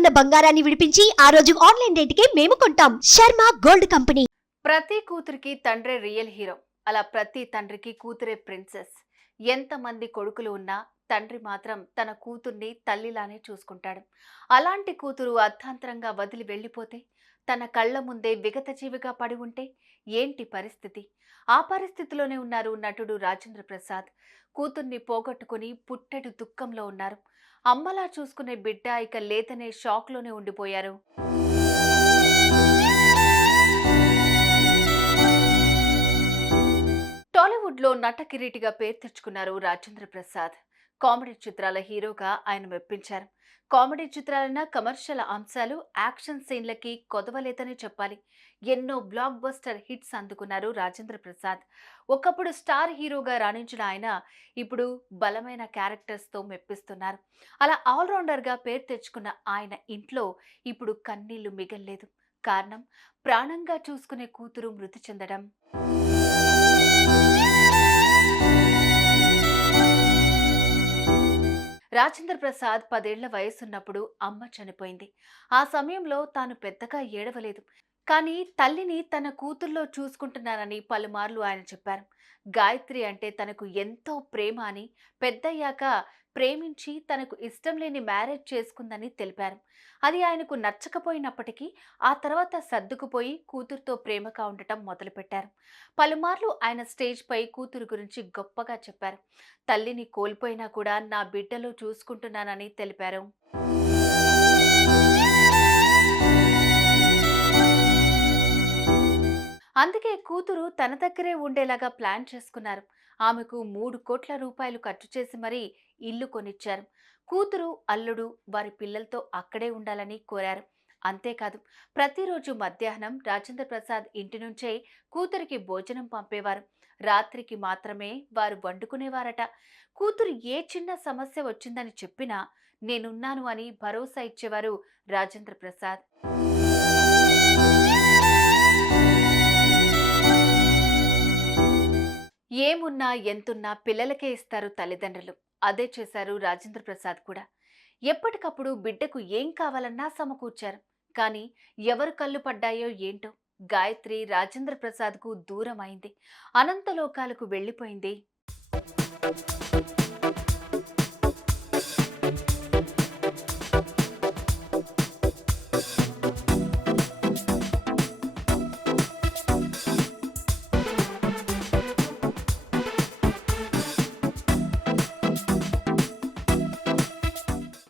ఉన్న బంగారాన్ని విడిపించి ఆ రోజు ఆన్లైన్ రేటుకే మేము కొంటాం. Sharma gold company. ప్రతి కూతురికి తండ్రే రియల్ హీరో. అలా ప్రతి తండ్రికి కూతురే ప్రిన్సెస్. ఎంతమంది కొడుకులు ఉన్నా తండ్రి మాత్రం తన కూతుర్ని తల్లిలానే చూసుకుంటాడు. అలాంటి కూతురు అర్థాంతరంగా వదిలి వెళ్ళిపోతే, తన కళ్ళ ముందే విగతజీవిగా పడి ఉంటే ఏంటి పరిస్థితి? ఆ పరిస్థితిలోనే ఉన్నారు నటుడు రాజేంద్ర ప్రసాద్. కూతుర్ని పోగొట్టుకుని పుట్టెడు దుఃఖంలో ఉన్నారు. అమ్మలా చూసుకునే బిడ్డ ఇక లేదనే షాక్లోనే ఉండిపోయారు. టాలీవుడ్ లో నట కిరీటిగా పేరు తెచ్చుకున్నారు రాజేంద్ర ప్రసాద్. కామెడీ చిత్రాల హీరోగా ఆయన మెప్పించారు. కామెడీ చిత్రాలైన కమర్షియల్ అంశాలు, యాక్షన్ సీన్లకి కొదవలేదని చెప్పాలి. ఎన్నో బ్లాక్ బస్టర్ హిట్స్ అందుకున్నారు రాజేంద్ర ప్రసాద్. ఒకప్పుడు స్టార్ హీరోగా రాణించిన ఆయన ఇప్పుడు బలమైన క్యారెక్టర్స్ తో మెప్పిస్తున్నారు. అలా ఆల్రౌండర్ గా పేరు తెచ్చుకున్న ఆయన ఇంట్లో ఇప్పుడు కన్నీళ్లు మిగల్లేదు. కారణం, ప్రాణంగా చూసుకునే కూతురు మృతి చెందడం. రాజేంద్ర ప్రసాద్ 10 ఏళ్ల వయసున్నప్పుడు అమ్మ చనిపోయింది. ఆ సమయంలో తాను పెద్దగా ఏడవలేదు. కానీ తల్లిని తన కూతుర్లో చూసుకుంటున్నానని పలుమార్లు ఆయన చెప్పారు. గాయత్రి అంటే తనకు ఎంతో ప్రేమ అని, పెద్దయ్యాక ప్రేమించి తనకు ఇష్టం లేని మ్యారేజ్ చేసుకుందని తెలిపారు. అది ఆయనకు నచ్చకపోయినప్పటికీ ఆ తర్వాత సర్దుకుపోయి కూతురుతో ప్రేమగా ఉండటం మొదలుపెట్టారు. పలుమార్లు ఆయన స్టేజ్ పై కూతురు గురించి గొప్పగా చెప్పారు. తల్లిని కోల్పోయినా కూడా నా బిడ్డలో చూసుకుంటున్నానని తెలిపారు. అందుకే కూతురు తన దగ్గరే ఉండేలాగా ప్లాన్ చేసుకున్నారు. ఆమెకు 3 కోట్ల రూపాయలు ఖర్చు చేసి మరీ ఇల్లు కొనిచ్చారు. కూతురు, అల్లుడు వారి పిల్లలతో అక్కడే ఉండాలని కోరారు. అంతేకాదు, ప్రతిరోజు మధ్యాహ్నం రాజేంద్ర ప్రసాద్ ఇంటి నుంచే కూతురికి భోజనం పంపేవారు. రాత్రికి మాత్రమే వారు వండుకునేవారట. కూతురు ఏ చిన్న సమస్య వచ్చిందని చెప్పినా నేనున్నాను అని భరోసా ఇచ్చేవారు రాజేంద్ర ప్రసాద్. ఏమున్నా ఎంతున్నా పిల్లలకే ఇస్తారు తల్లిదండ్రులు. అదే చేశారు రాజేంద్ర ప్రసాద్ కూడా. ఎప్పటికప్పుడు బిడ్డకు ఏం కావాలన్నా సమకూర్చారు. కానీ ఎవరు కళ్ళు పడ్డాయో ఏంటో, గాయత్రి రాజేంద్ర ప్రసాద్కు దూరం అయింది. అనంతలోకాలకు వెళ్ళిపోయింది.